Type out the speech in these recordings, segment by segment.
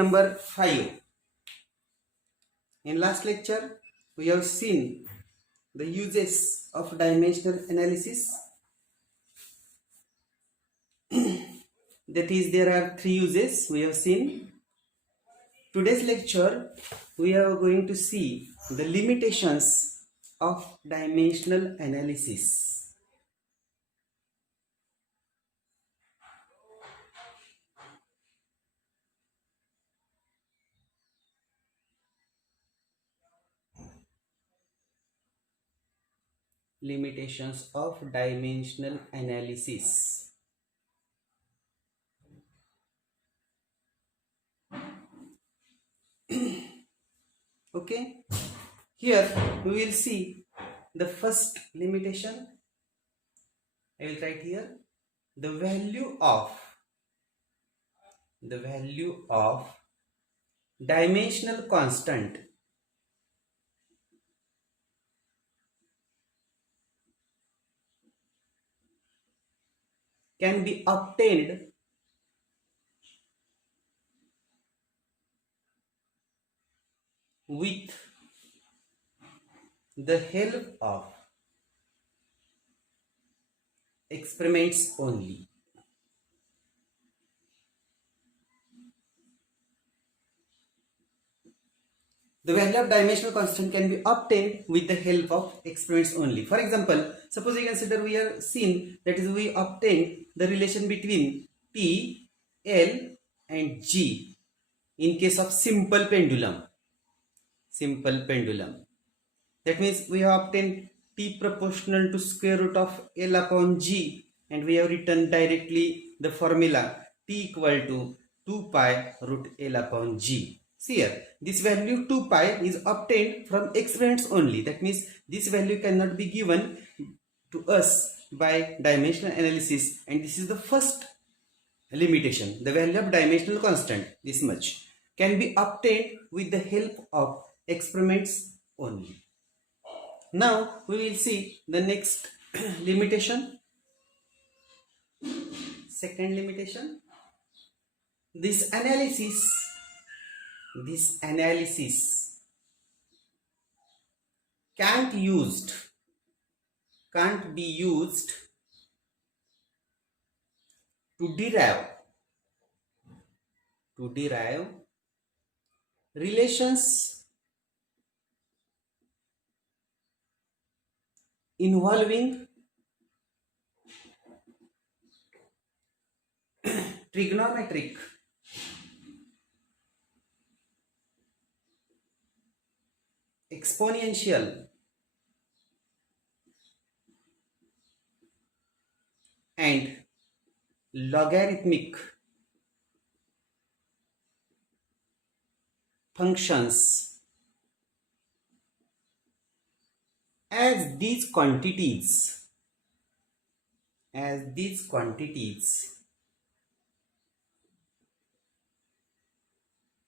number 5. In last lecture, we have seen the uses of dimensional analysis. That is, there are 3 uses we have seen. Today's lecture, we are going to see the limitations of dimensional analysis. Limitations of dimensional analysis. Okay, here we will see the first limitation. I will write here the value of dimensional constant can be obtained with the help of experiments only. The value of dimensional constant can be obtained with the help of experiments only. For example, suppose we consider we are seen, that is, we obtain the relation between T, L and G in case of simple pendulum. That means we have obtained T proportional to square root of L upon G, and we have written directly the formula T equal to 2 pi root L upon G. See here, this value 2 pi is obtained from experiments only. That means this value cannot be given to us by dimensional analysis, and this is the first limitation. The value of dimensional constant, this much, can be obtained with the help of experiments only. Now we will see the next limitation. Second limitation, this analysis can't be used to derive relations involving trigonometric exponential and logarithmic functions, as these quantities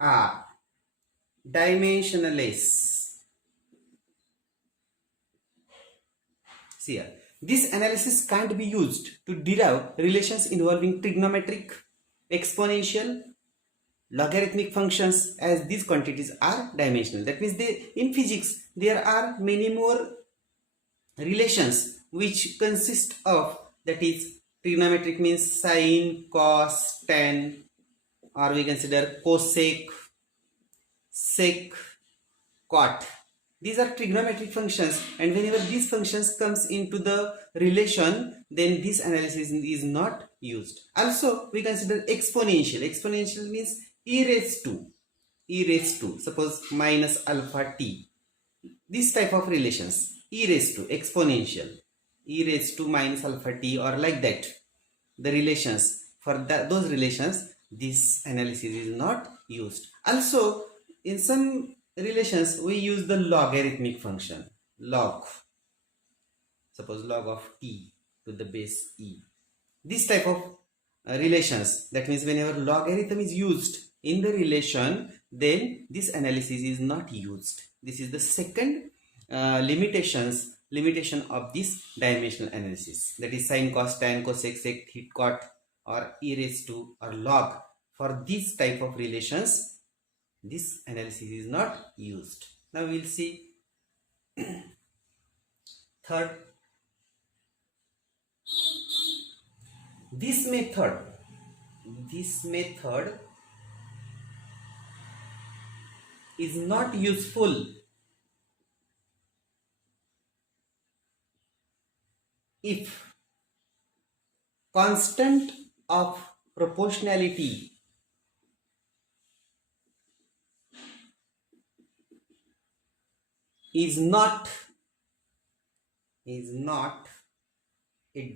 are dimensionless. See here, this analysis can't be used to derive relations involving trigonometric, exponential, logarithmic functions, as these quantities are dimensional. That means in physics there are many more relations which consist of, that is, trigonometric means sine, cos, tan, or we consider cosec, sec, cot. These are trigonometric functions, and whenever these functions comes into the relation, then this analysis is not used. Also, we consider exponential. Exponential means e raised to, suppose minus alpha t. This type of relations, e raised to, exponential, e raised to minus alpha t, or like that. The relations, for those relations, this analysis is not used. Also, in some relations we use the logarithmic function, log, suppose log of t to the base e. This type of relations, that means whenever logarithm is used in the relation, then this analysis is not used. This is the second limitation of this dimensional analysis, that is sine, cos, tan, cosec, sec, cot, or e raised to, or log. For this type of relations, this analysis is not used. Now we will see third. This method is not useful if constant of proportionality is not a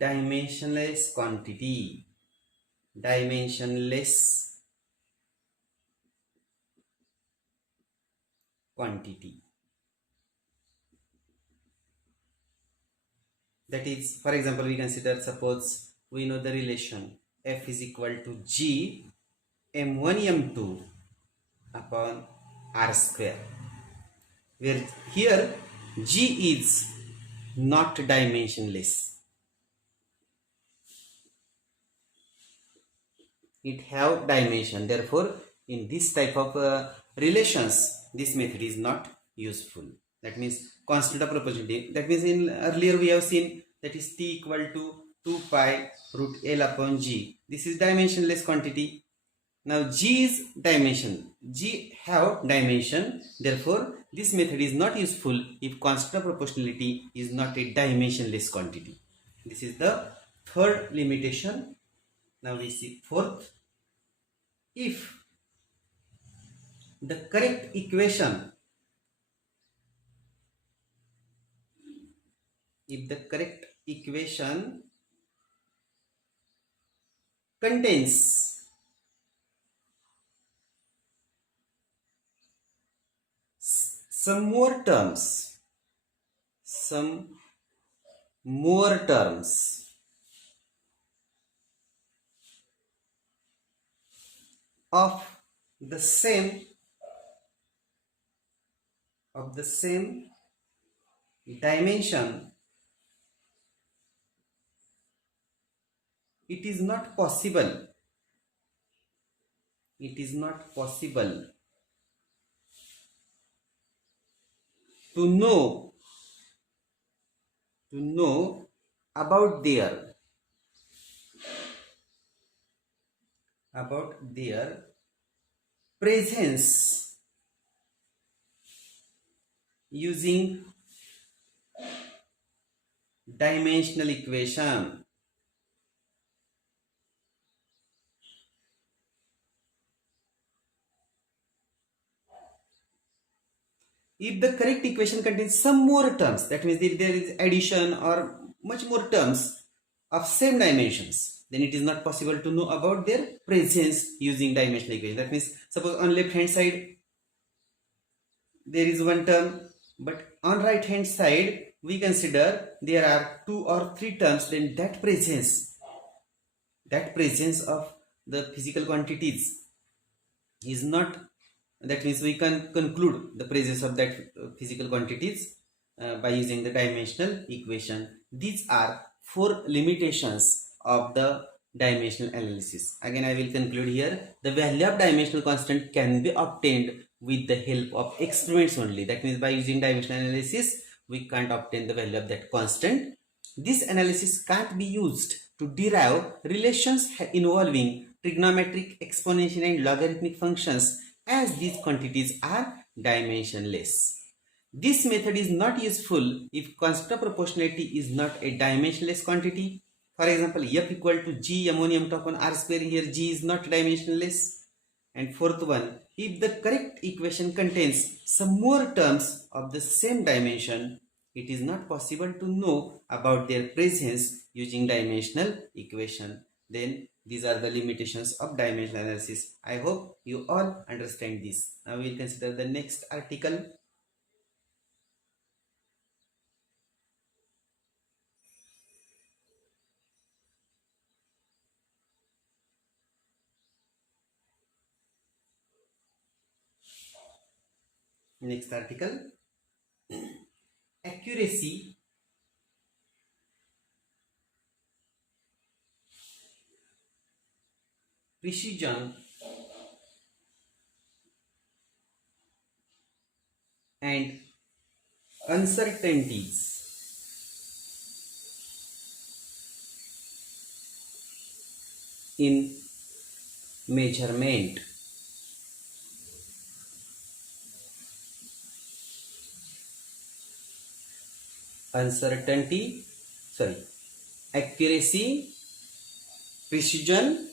dimensionless quantity. That is, for example, we consider, suppose we know the relation f is equal to g m1 m2 upon r square, where here g is not dimensionless. It have dimension. Therefore, in this type of relations, this method is not useful. That means constant of proportionality. That means in earlier we have seen that is t equal to 2 pi root L upon g. This is dimensionless quantity. Now g is dimension. G have dimension. Therefore, this method is not useful if constant of proportionality is not a dimensionless quantity. This is the third limitation. Now we see fourth. If the correct equation contains some more terms of the same dimension, it is not possible to know about their presence using dimensional equation. If the correct equation contains some more terms, that means if there is addition or much more terms of same dimensions, then it is not possible to know about their presence using dimensional equation. That means suppose on left hand side there is one term, but on right hand side we consider there are 2 or 3 terms, then that presence of the physical quantities is not, that means we can conclude the presence of that physical quantities by using the dimensional equation. These are 4 limitations of the dimensional analysis. Again, I will conclude here. The value of dimensional constant can be obtained with the help of experiments only. That means by using dimensional analysis, we can't obtain the value of that constant. This analysis can't be used to derive relations involving trigonometric, exponential and logarithmic functions, as these quantities are dimensionless. This method is not useful if constant of proportionality is not a dimensionless quantity. For example, f equal to g m1 m2 upon r square, here g is not dimensionless. And fourth one, if the correct equation contains some more terms of the same dimension, it is not possible to know about their presence using dimensional equation. Then these are the limitations of dimensional analysis. I hope you all understand this. Now we will consider the next article. Next article. Accuracy precision and uncertainties in measurement. Accuracy, precision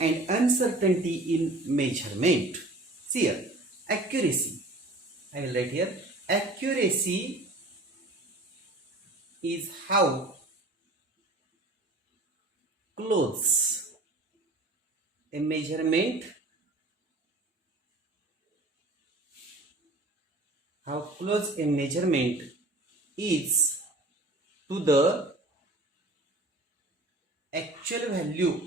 and uncertainty in measurement. See here, accuracy. I will write here, accuracy is how close a measurement is to the actual value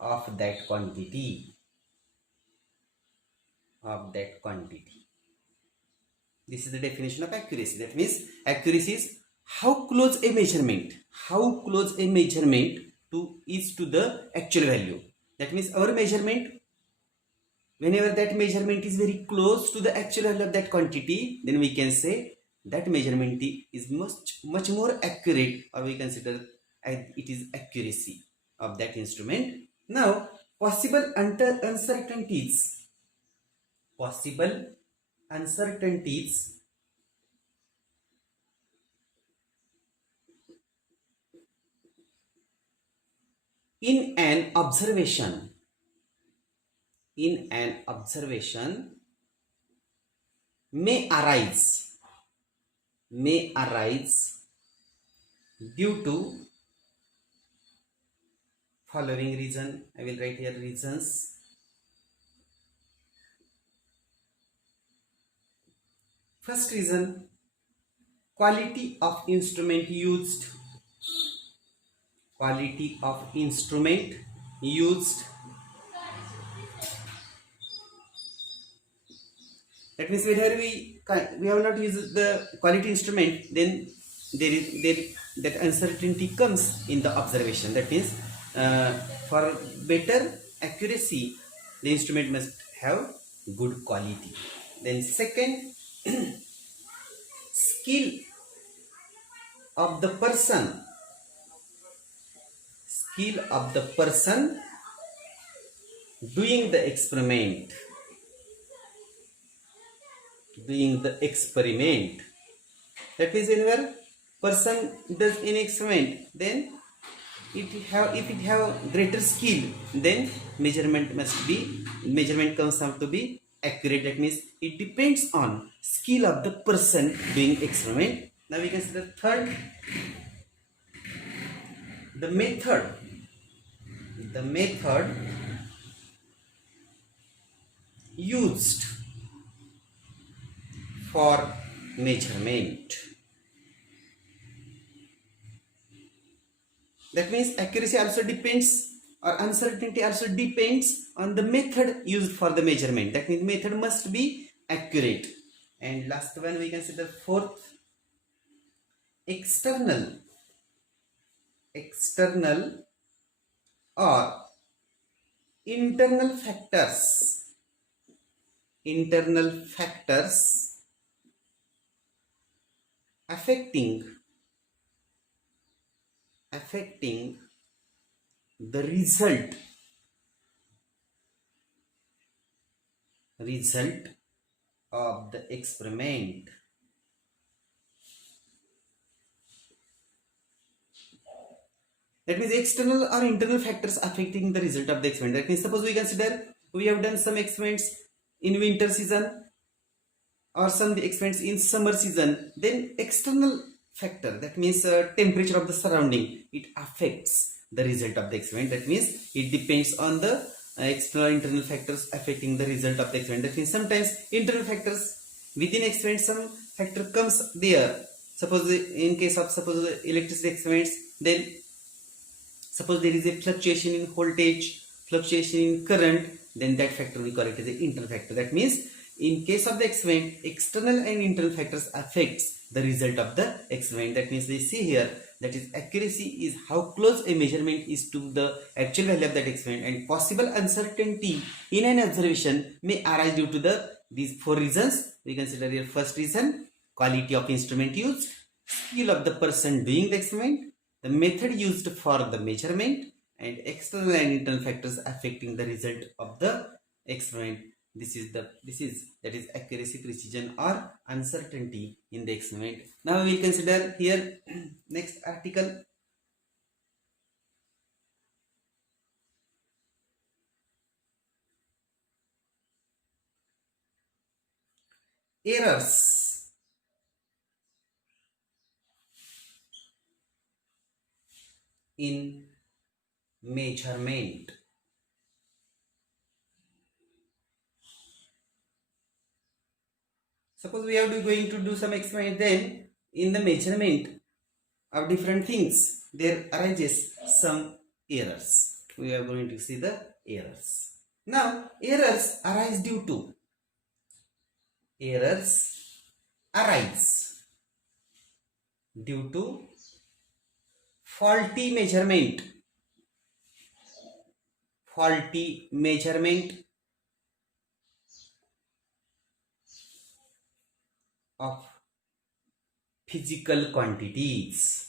of that quantity. This is the definition of accuracy. That means accuracy is how close a measurement is to the actual value. That means our measurement, whenever that measurement is very close to the actual value of that quantity, then we can say that measurement is much more accurate, or we consider it is accuracy of that instrument. Now, possible uncertainties in an observation may arise due to following reason. I will write here reasons. First reason, quality of instrument used. That means whenever we have not used the quality instrument, then that uncertainty comes in the observation. That means for better accuracy, the instrument must have good quality. Then second, skill of the person doing the experiment. That means whenever person does an experiment, then if it have greater skill, then measurement comes out to be accurate. That means it depends on skill of the person doing experiment. Now we consider third, the method used for measurement. That means accuracy also depends, or uncertainty also depends on the method used for the measurement. That means method must be accurate. And last one we consider fourth, external or internal factors affecting the result of the experiment. That means external or internal factors affecting the result of the experiment. That means suppose we consider we have done some experiments in winter season or some experiments in summer season, then external factor, that means temperature of the surrounding, it affects the result of the experiment. That means it depends on the external internal factors affecting the result of the experiment. That means sometimes internal factors within experiment, some factor comes there. Suppose in case of electricity experiments, then suppose there is a fluctuation in voltage, fluctuation in current, then that factor we call it as the internal factor. That means in case of the experiment, external and internal factors affects the result of the experiment. That means we see here that is accuracy is how close a measurement is to the actual value of that experiment, and possible uncertainty in an observation may arise due to these four reasons. We consider here first reason, quality of instrument used, skill of the person doing the experiment, the method used for the measurement, and external and internal factors affecting the result of the experiment. This is that is accuracy, precision, or uncertainty in the experiment. Now we will consider here next article. Errors in measurement. Suppose we are going to do some experiment, then in the measurement of different things there arises some errors. We are going to see the errors. Now errors arise due to faulty measurement of physical quantities.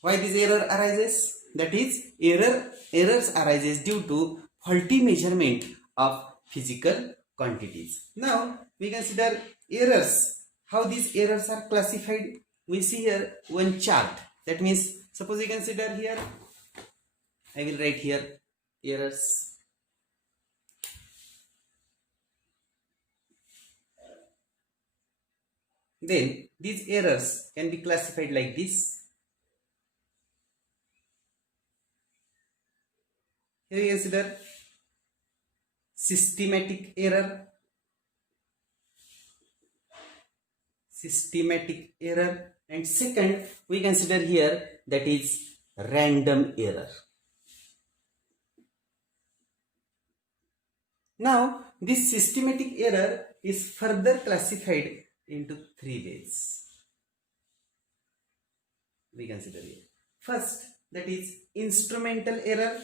Why this error arises? That is, errors arises due to faulty measurement of physical quantities. Now we consider errors. How these errors are classified? We see here one chart. That means, suppose we consider here, I will write here errors. Then these errors can be classified like this. Here we consider systematic error, and second we consider here, that is random error. Now this systematic error is further classified into three ways. We consider here. First, that is instrumental error.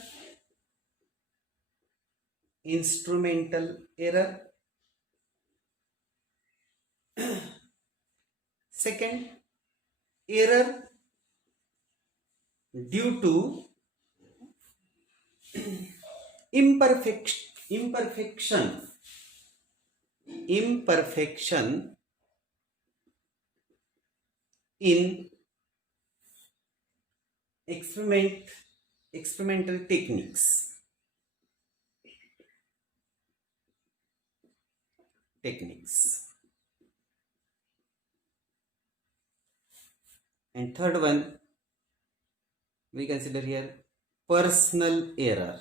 Second, error due to imperfection in experimental techniques. And third one, we consider here personal error.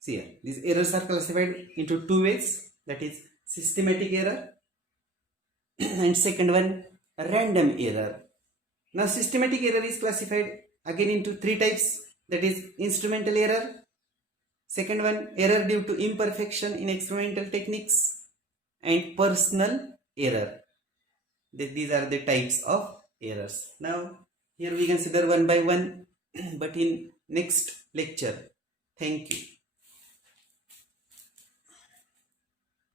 See here, these errors are classified into two ways, that is systematic error and second one, random error. Now systematic error is classified again into three types, that is instrumental error, second one, error due to imperfection in experimental techniques, and personal error. These are the types of errors. Now here we consider one by one, but in next lecture. Thank you.